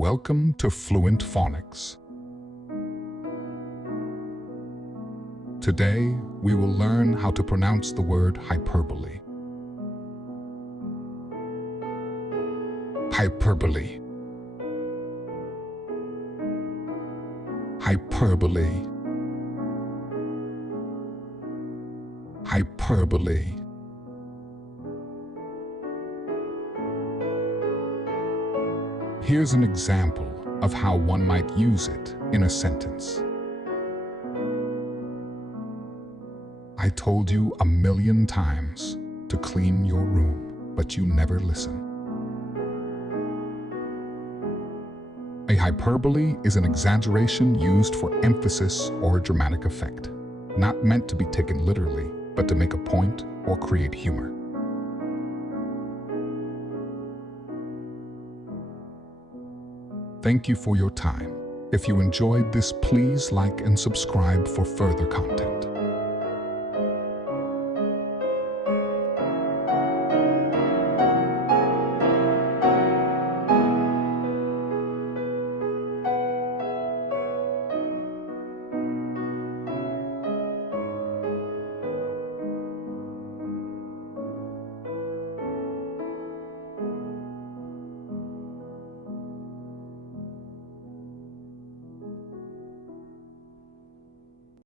Welcome to Fluent Phonics. Today, we will learn how to pronounce the word hyperbole. Hyperbole. Hyperbole. Hyperbole. Here's an example of how one might use it in a sentence. I told you 1,000,000 times to clean your room, but you never listen. A hyperbole is an exaggeration used for emphasis or dramatic effect, not meant to be taken literally, but to make a point or create humor. Thank you for your time. If you enjoyed this, please like and subscribe for further content.